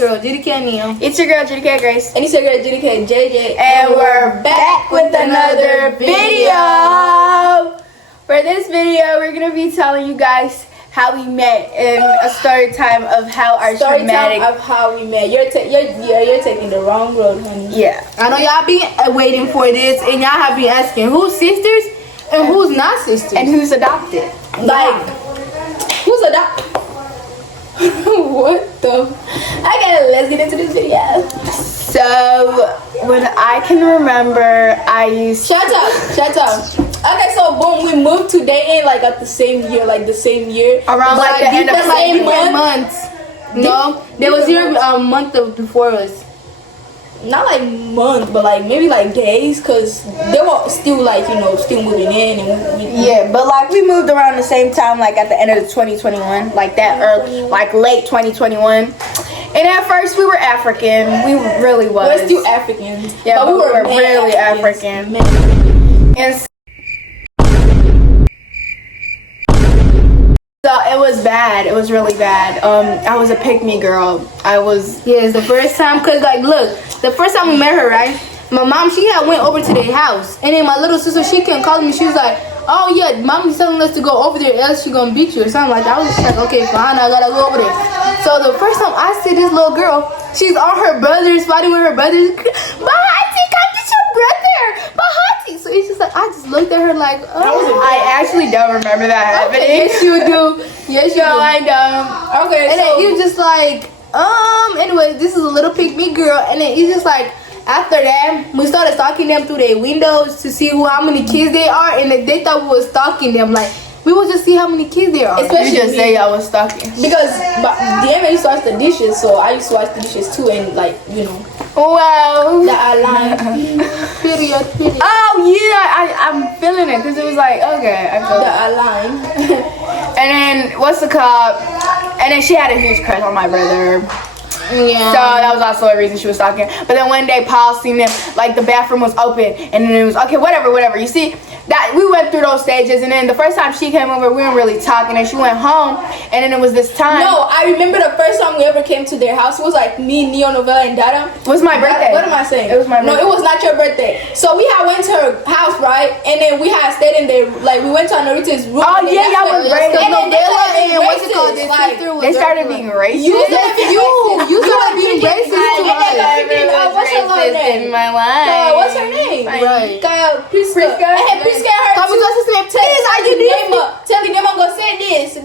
girl, Gdks and Neil. It's your girl, Gdks Grace. And it's your girl, Gdks JJ. And we're back with another video. For this video, we're going to be telling you guys how we met and a story time of how our Story traumatic... time of how we met. You're taking the wrong road, honey. Yeah. I know y'all been waiting for this, and y'all have been asking who's sisters and who's not sisters. And who's adopted. Like, who's adopted? What the? Okay, let's get into this video. So, when I can remember, I used Shut up. Okay, so boom, we moved to Dayton like at the same year, around like the end of the same September. months. No, there was your month before us. Not like month, but like maybe like days, cause they were still like still moving in and yeah, but like we moved around the same time, like at the end of 2021, like that early, like late 2021. And at first we were African, we really was. We're still African. Yeah, but we were really African. And so it was bad. It was really bad. I was a pick-me girl. It's the first time, cause like look, the first time we met her, right? My mom, she had went over to their house, and then my little sister, she can call me. She was like, "Oh yeah, mommy's telling us to go over there, else she gonna beat you or something like that." I was just like, "Okay, fine, I gotta go over there." So the first time I see this little girl, she's on her brothers, fighting with her brothers. Bahati, come get your brother, Bahati. So it's just like I just looked at her like, "Oh." I actually don't remember that happening. Okay, yes you do. Yes you do. I don't. Okay, and then you just like, anyway, this is a little pick-me girl, and then you just like, after that, we started stalking them through their windows to see how many kids they are, and they thought we was stalking them. Like, we would just see how many kids there are. Especially you just say I was stalking. Because DMA used to wash the dishes, so I used to wash the dishes too, and like, Wow. that line. Period. Oh yeah, I'm feeling it because it was like okay, I feel The line. And then what's the called? And then she had a huge crush on my brother. Yeah. So that was also a reason she was stalking. But then one day Paul seen them, like the bathroom was open, and then it was okay, whatever. You see, that we went through those stages, and then the first time she came over, we weren't really talking, and she went home, and then it was this time. No, I remember the first time we ever came to their house. It was like me, Neo, Novella, and Dada. It was my birthday. What am I saying? It was my birthday. No, it was not your birthday. So we had went to her house, right? And then we had stayed in there, like we went to Anorita's room. Oh yeah, y'all was racist. And then what's it called? They started being racist. You started being racist. What's her name? in my life? What's her name? Right. Priska. Hey, Priska, her too. Telling them I'm gonna say this. I'm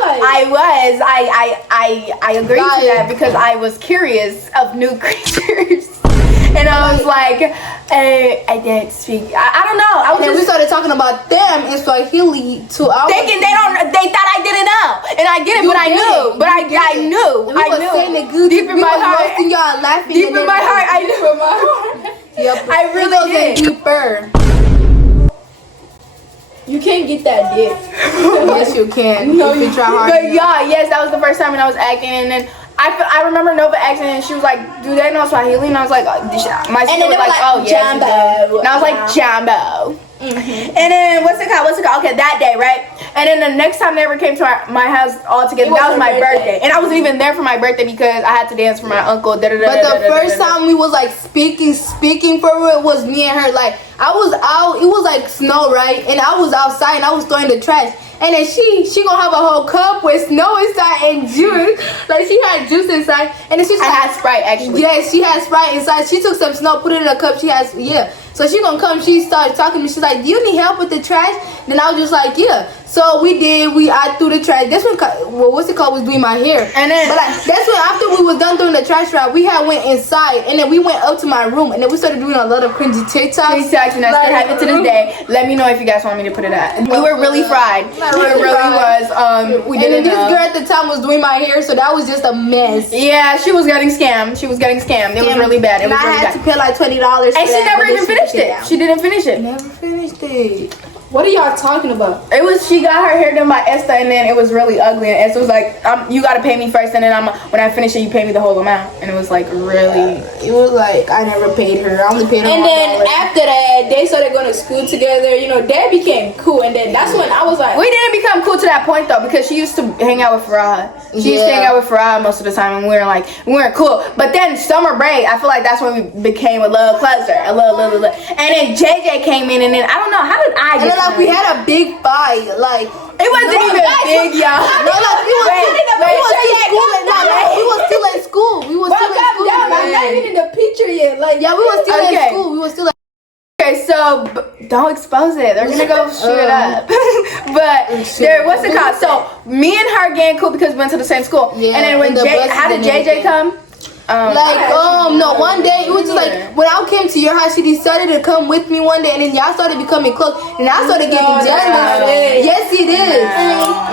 like, I agreed to that because I was curious of new creatures. And I was like, I didn't speak. I don't know. We started talking about them in Swahili to our thinking they thought I didn't know, and I didn't, but I knew. But I knew. I knew. Saying it good. Deep in my heart, y'all laughing. Deep in my heart, I knew. Yep. I really did. Deeper. You can't get that dick. Yes, you can. No, you can try hard. But yes, that was the first time, and I was acting, and then I remember Nova acting, and she was like, "Do they know Swahili?" And I was like, my sister was like, "Oh yeah." And I was like, "Jambo." And then what's it called? Okay, that day, right? And then the next time they ever came to my house all together, that was my birthday. And I wasn't even there for my birthday because I had to dance for my uncle. But the first time we was like speaking for it was me and her. Like I was out, it was like snow, right? And I was outside and I was throwing the trash. And then she gonna have a whole cup with snow inside and juice. Like she had juice inside. And then I had Sprite actually. Yes, she had Sprite inside. She took some snow, put it in a cup. So she gonna come, she started talking to me. She's like, "Do you need help with the trash?" Then I was just like, "Yeah." So I threw the trash. That's when, what's it called, was doing my hair. And then, but like, that's when after we was done throwing the trash out, we had went inside. And then we went up to my room. And then we started doing a lot of cringy TikToks. And I still have it to this day. Let me know if you guys want me to put it out. We were really fried. It really was. We didn't know. This girl at the time was doing my hair, so that was just a mess. Yeah, she was getting scammed. It was really bad. It was really bad. I had to pay like $20 and she never even finished it. She didn't finish it. Never finished it. What are y'all talking about? It was she got her hair done by Esther, and then it was really ugly. And Esther was like, "You gotta pay me first, and then when I finish it, you pay me the whole amount." And it was like really. It was like I never paid her. I only paid her. And then after that, they started going to school together. You know, they became cool, and then that's when I was like, we didn't become cool to that point though, because she used to hang out with Farah. She used to hang out with Farah most of the time, and we weren't cool. But then summer break, I feel like that's when we became a little closer, a little. And then JJ came in, and then I don't know how did I. And then like we had a big fight, like it wasn't even big, y'all. No, like we was still in school. We was still in school. I'm not even in the picture yet. Like yeah, we was still in school. We was still. Okay, so don't expose it. They're gonna go shoot it up. But there, what's it called? So me and her getting cool because we went to the same school. Yeah, and then when how did JJ come? No, one day it was just like when I came to your house, she decided to come with me one day, and then y'all started becoming close, and I started getting jealous. Yes, it is.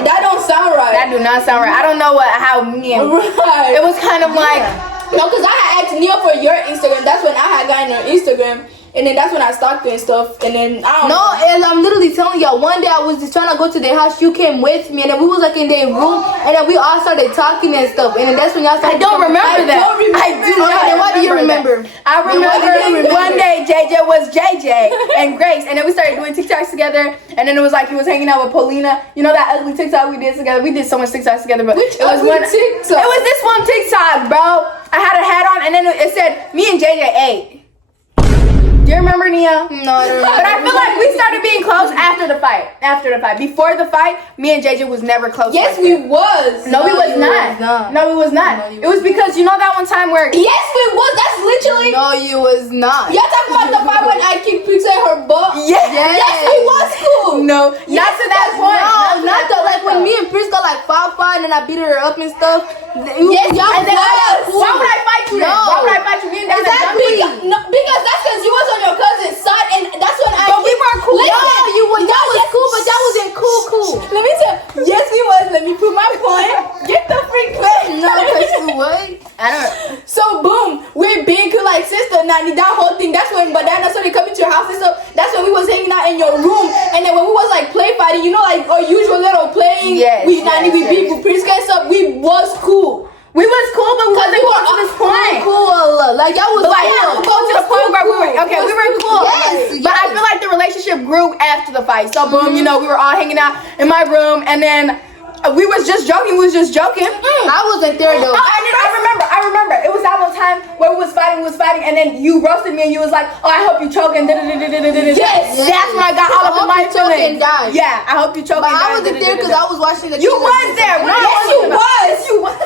That don't sound right. That do not sound right. I don't know how me and it was kind of like no, because I had asked Nia for your Instagram. That's when I had gotten her Instagram. And then that's when I stalked her and stuff. And then I don't know. And I'm literally telling y'all, one day I was just trying to go to their house. You came with me, and then we was like in their room, and then we all started talking and stuff. And then that's when y'all started. I don't remember that. I do not. Then what do you remember? I remember one day JJ was JJ and Grace, and then we started doing TikToks together. And then it was like he was hanging out with Paulina. You know that ugly TikTok we did together? We did so much TikToks together, but it was TikTok. It was this one TikTok, bro. I had a hat on, and then it said me and JJ ate. Do you remember, Nia? No, I don't remember. But I feel like we started being close after the fight. Before the fight, me and JJ was never close. Yes, we was. No, we was not. No, we was not. It was because you know that one time where. Yes, we was. That's literally. No, you was not. Y'all talking about the fight when I kicked Pixie in her butt? Yes. Yes, we was cool. No, not to that point. No, not that. Like when me and Prisca like fought and I beat her up and stuff. Yes, y'all. And then why would I fight you? No. Why would I fight you? Exactly. Because that's because you was on your cousin's side, and that's when But we weren't cool. Y'all was cool, but y'all wasn't cool. Let me tell. Yes, we was. Let me prove my point. Get the freak clip. No, because what? I don't. So boom, we're being cool like sister. Now that whole thing. That's when. But then that's when they come into your house and stuff. That's when we was hanging out in your room, and then when we was like play fighting, you know, like our usual little playing. Yes. We beat Prisca and stuff. We was cool. We was cool, but we wasn't cool to this point. Cool, like y'all was. But like, we go to the point where we were cool. Yes, but I feel like the relationship grew after the fight. So boom, you know, we were all hanging out in my room, and then we was just joking. I wasn't there though. Oh, and then I remember. It was that one time where we was fighting, and then you roasted me, and you was like, "Oh, I hope you choke and yes, that's when I got all up in my feelings. Yeah, I hope you choke. But I wasn't there because I was watching the. You was there. Yes, you was.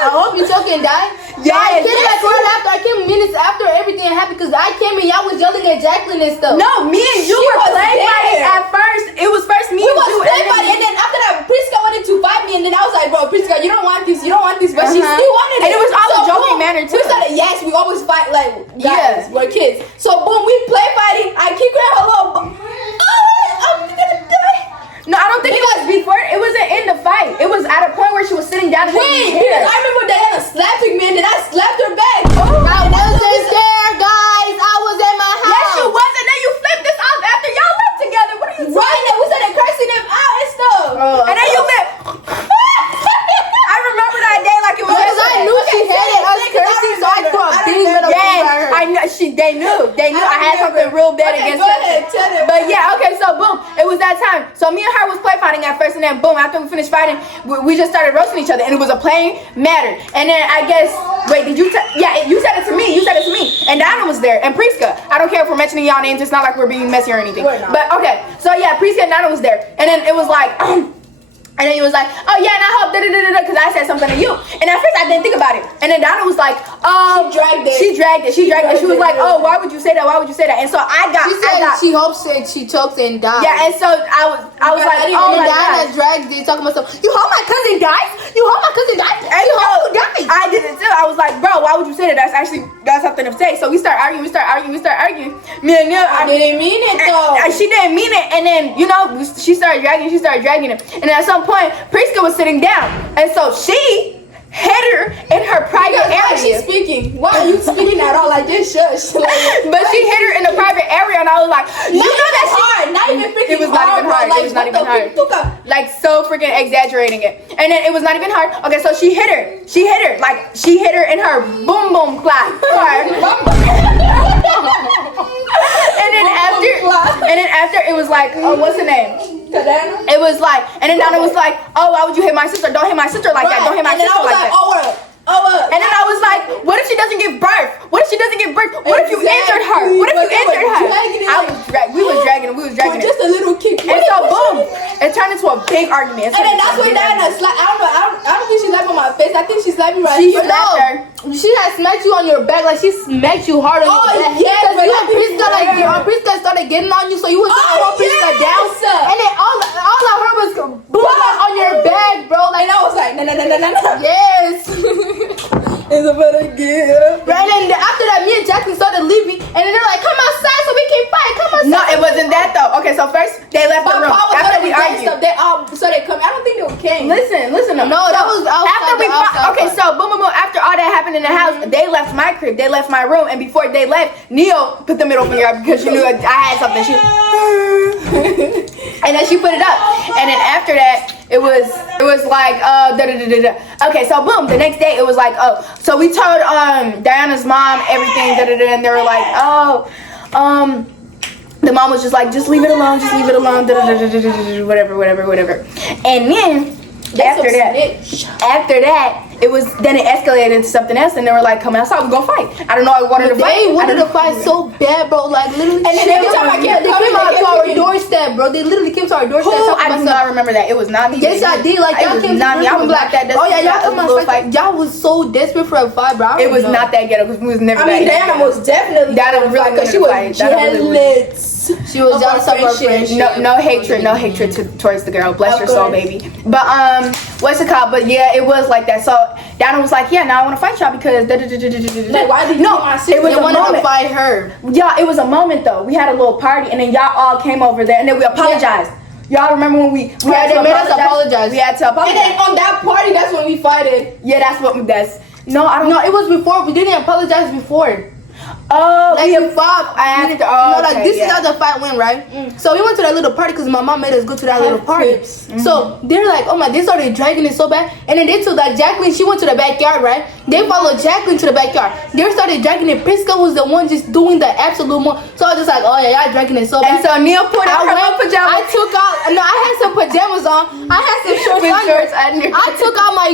I hope you choke and die. Yes, I came like right after. I came minutes after everything happened because I came and y'all was yelling at Jacqueline and stuff. No, me and you were play fighting at first. It was first me and you. We was play fighting, and then after that, Prisca wanted to fight me, and then I was like, bro, Prisca, you don't want this, but she still wanted it. And it was all a joking manner too. We started, yes, we always fight like guys, we're kids. So boom, we play fighting. I kick her a little. I'm gonna die. No, I don't think it was before. It wasn't in the fight. It was at a point where she was sitting down. Wait, because I remember Diana slapping me, and then I slapped her back. I wasn't there, guys. I was at my house. Yes, you was, and then you flipped this off after y'all left together. What are you saying? Right, and we started cursing them out and stuff. And then you left. I remember that day like it was. Because I knew she hated us cursing, so I threw a big little thing at her. I know they knew. I had something real bad against her. But yeah, okay, so boom, it was that time. So me and her was play fighting at first, and then boom, after we finished fighting, we just started roasting each other, and it was a plain matter. And then I guess, wait, did you? You said it to me. And Donna was there, and Prisca. I don't care if we're mentioning y'all names. It's not like we're being messy or anything. But okay, so yeah, Prisca and Donna was there, and then it was like. And then he was like, oh yeah, and I hope because I said something to you. And at first I didn't think about it. And then Donna was like, She dragged it. She was like, oh, why would you say that? And so she hopes that she chokes and dies. Yeah, and so I was like, oh my God. Donna dragged it, talking about something. You hope my cousin dies? You hope my cousin dies? And you hope who dies? I did it too. I was like, bro, why would you say that? That's something to say. So we start arguing. Me and Neil, I didn't mean it though. She didn't mean it. And then, you know, she started dragging it. And at some point, Prisca was sitting down, and so she hit her in her private area. is she speaking? Why are you speaking at all? Like, just shush. Like, but she hit her in a private area, and I was like, you know that hard. Not even freaking it was not even hard. Like, it was not even hard. Like, so freaking exaggerating it. And then it was not even hard. Okay, so she hit her. Like, she hit her in her boom boom clap. And then after it was like, oh, what's the name? It was like, and then Donna was like, oh, why would you hit my sister? Don't hit my sister like that. Don't hit my sister like that. And then I was like, what if she doesn't give birth? What if she doesn't give birth? What if you injured her? What if you injured her? We was dragging it. Just a little kick. And so boom, it turned into a big argument. And then that's when Diana slapped. I don't think she slapped on my face. I think she slapped me right. She slapped her. She had smacked you on your back, like she smacked you hard on your back. Yes, because you and Priska, like Priska started getting on you, so you was trying to hold Priska down, and then all I heard was boom on your back, bro. Like, and I was like, no. Yes. It's about to get up. Right, and after that, me and Jacqueline started leaving, and then they're like, come outside so we can fight. Come outside. No, it wasn't that though. Okay, so first they left the room after we argued. So they come. I don't think they came. Listen. No, that was outside. Okay, so boom. After all that happened in the house, they left my crib. They left my room, and before they left, Neil put the middle finger up because she knew I had something. And then she put it up, and then after that, it was like Okay, so boom, the next day it was like, oh, so we told Diana's mom everything, and they were like, oh, the mom was just like, just leave it alone, whatever. And then after that, it escalated into something else, and they were like, come outside, we're gonna fight. I don't know, I wanted to fight. They wanted to fight so bad, bro, like literally. And then every time I came to our doorstep, bro. They literally came to our doorstep. I do not remember that. It was not me. Yes, I did. Like, y'all came to me. I was not that desperate. Oh yeah, y'all come outside. Y'all was so desperate for a fight, bro. It was not that ghetto because we was never. I mean, Diana was definitely. Diana really because she was jealous. She was jealous of her friendship. No hatred towards the girl. Bless her soul, baby. But what's it called? But yeah, it was like that. So Diana was like, yeah, now I want to fight y'all because. Like, why did you my sister? It was a moment to fight her. Yeah, it was a moment though. We had a little party, and then y'all all came over there, and then we apologized. Y'all remember when we had to apologize? We had to apologize. And then on that party, that's when we foughted. Yeah, no, I don't know. It was before. We didn't apologize before. Oh, like we fought after. This is how the fight went, right? So we went to that little party because my mom made us go to that little party. So they're like, oh my, they started dragging it so bad, and then they took like Jacqueline. She went to the backyard, right? They followed Jacqueline to the backyard. They started dragging it. Priska was the one just doing the absolute more. So I was just like, oh yeah, y'all dragging it so bad. And so Neil put on her pajamas. I took out. No, I had some pajamas on. I had some shorts on. I took out my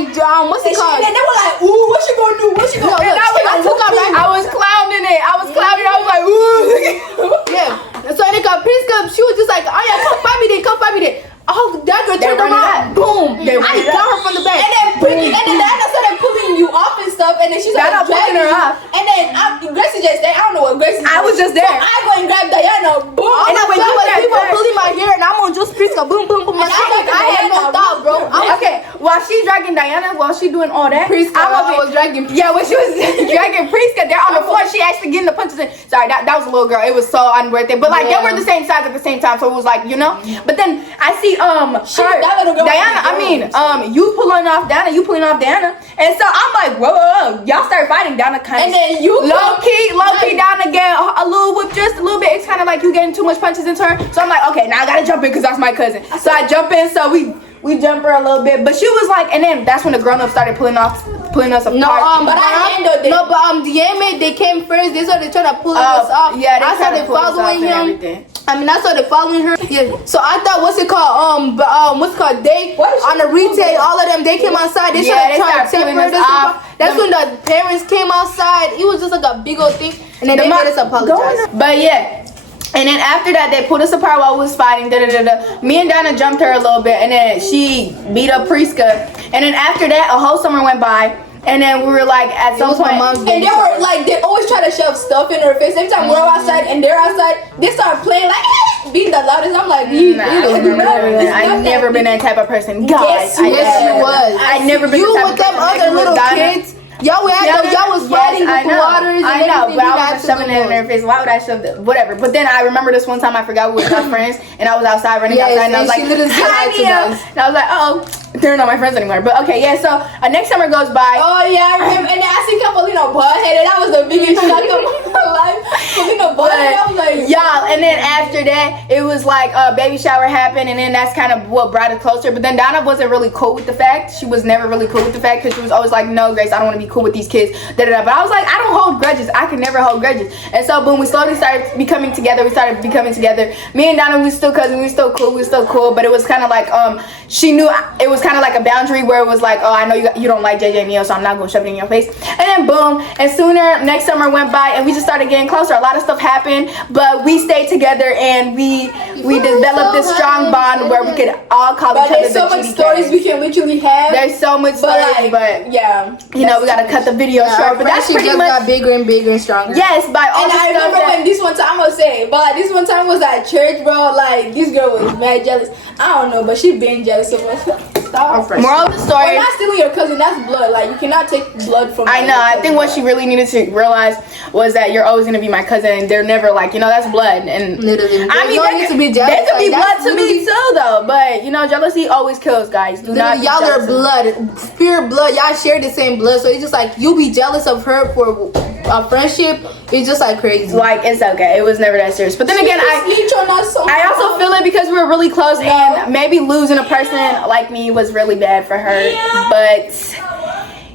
what's it called? And they were like, ooh, what she gonna do? What she gonna do? I was clowning it. I was was like, ooh. Yeah. So they got Priska. She was just like, oh yeah, come fight me then. Oh, that girl turned around. Boom. I got her from the back. And then Diana started pulling you off and stuff. And then she's like, dragging her off. And then Gracie just there. I don't know what Gracie I was just there. So I go and grab Diana. Boom. And then when people pulling my hair and I'm on just Priska. Boom. I had no thought, bro. Okay. While she's dragging Diana, while she doing all that, Priska, I was dragging. Yeah, when she was dragging Priska, they're on the floor. She actually getting the punches in. Sorry, that was a little girl. It was so unworth it. But like they were the same size at the same time, so it was like, you know. But then I see Diana, you pulling off Diana, and so I'm like, whoa, y'all start fighting. Diana kind of, and then you low key, Diana get a little whip, just a little bit. It's kind of like you getting too much punches into her. So I'm like, okay, now I gotta jump in because that's my cousin. So I jump in. So we jump her a little bit, but she was like, and then that's when the grown-ups started pulling us apart. No, but I handled it. No, but DMA, they came first. They started trying to pull us off. Yeah, I started following him. I started following her. Yeah. So I thought, what's it called? They on the retail, all of them, they came outside. They started trying to separate us off. That's when the parents came outside. It was just like a big old thing, and then they made us apologize. But yeah. And then after that, they pulled us apart while we was fighting. Me and Donna jumped her a little bit, and then she beat up Priska. And then after that, a whole summer went by. And then we were like, at some point, and they were like, they always try to shove stuff in her face. Every time we're outside and they're outside, they start playing like being the loudest. I'm like, I've never been that type of person. God, yes, you was. I never been you the type with them other little kids. Y'all was fighting with waters and I know, everything. but I was just shoving it in their face. Why would I shove it? Whatever. But then I remember this one time I forgot we were my friends, and I was outside running outside, and I was like, hi, Nia. And I was like, oh, they're not my friends anymore. But okay, yeah. So next summer goes by. Oh yeah, I remember. And then I seen Paulina bald-headed. That was the biggest shock of my life. Paulina bald-headed. I was like, y'all. And then after that, it was like a baby shower happened, and then that's kind of what brought it closer. But then Donna wasn't really cool with the fact. She was never really cool with the fact because she was always like, no, Grace, I don't want to be cool with these kids. Da, da, da. But I was like, I don't hold grudges. I can never hold grudges. And so boom, we slowly started becoming together. Me and Donna, we were still cousins. We were still cool. But it was kind of like she knew it was kind of like a boundary where it was like, oh, I know you don't like JJ and Neo, so I'm not gonna shove it in your face. And then boom, and sooner next summer went by and we just started getting closer. A lot of stuff happened, but we stayed together and we developed this strong bond where we could all call each other there's so much stories we can literally have. There's so much stories, but yeah, you know, we gotta cut the video short. But that's pretty much got bigger and bigger and stronger. Yes, by all. And I remember when this one time, I'm gonna say, but like, this one time was at church, bro. Like this girl was mad jealous. I don't know, but she been jealous so much. Stop. Moral of the story. We're not stealing your cousin. That's blood. Like you cannot take blood from. I know. I think what she really needed to realize was that you're always gonna be my cousin, and they're never like, you know, that's blood. And literally, I mean, they could be jealous. They could be blood to me too, though. But you know, jealousy always kills, guys. Do not. Y'all are blood, pure blood. Y'all share the same blood, so it's just like you be jealous of her for a friendship. It's just like crazy. Like it's okay. It was never that serious. But then again, I also feel it because we were really close, and maybe losing a person like me was really bad for her. Yeah. But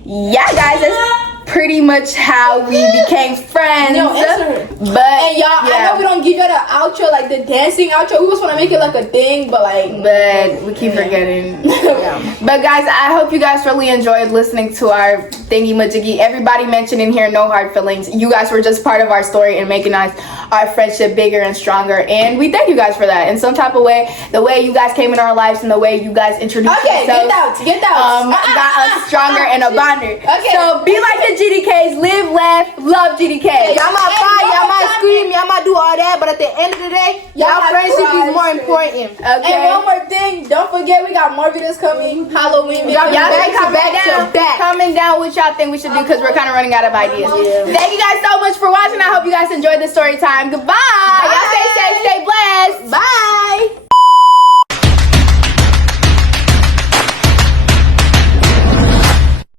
yeah, guys, that's pretty much how we became friends. No, but and y'all, I know we don't give you the outro, like the dancing outro. We just want to make it like a thing, but we keep forgetting. But guys, I hope you guys really enjoyed listening to our thingy majiggy. Everybody mentioned in here, no hard feelings. You guys were just part of our story and making our friendship bigger and stronger, and we thank you guys for that in some type of way. The way you guys came in our lives and the way you guys introduced yourselves, get out. Got us stronger and a bonder. Okay, so be like the Gdks, live, laugh, love Gdks. Y'all might cry, y'all might scream, y'all might do all that, but at the end of the day, y'all friendship is more important. Okay. And one more thing, don't forget we got more videos coming. Halloween videos. Y'all comment down what y'all think we should do because we're kind of running out of ideas. Thank you guys so much for watching. I hope you guys enjoyed the story time. Goodbye. Y'all stay safe, stay blessed. Bye.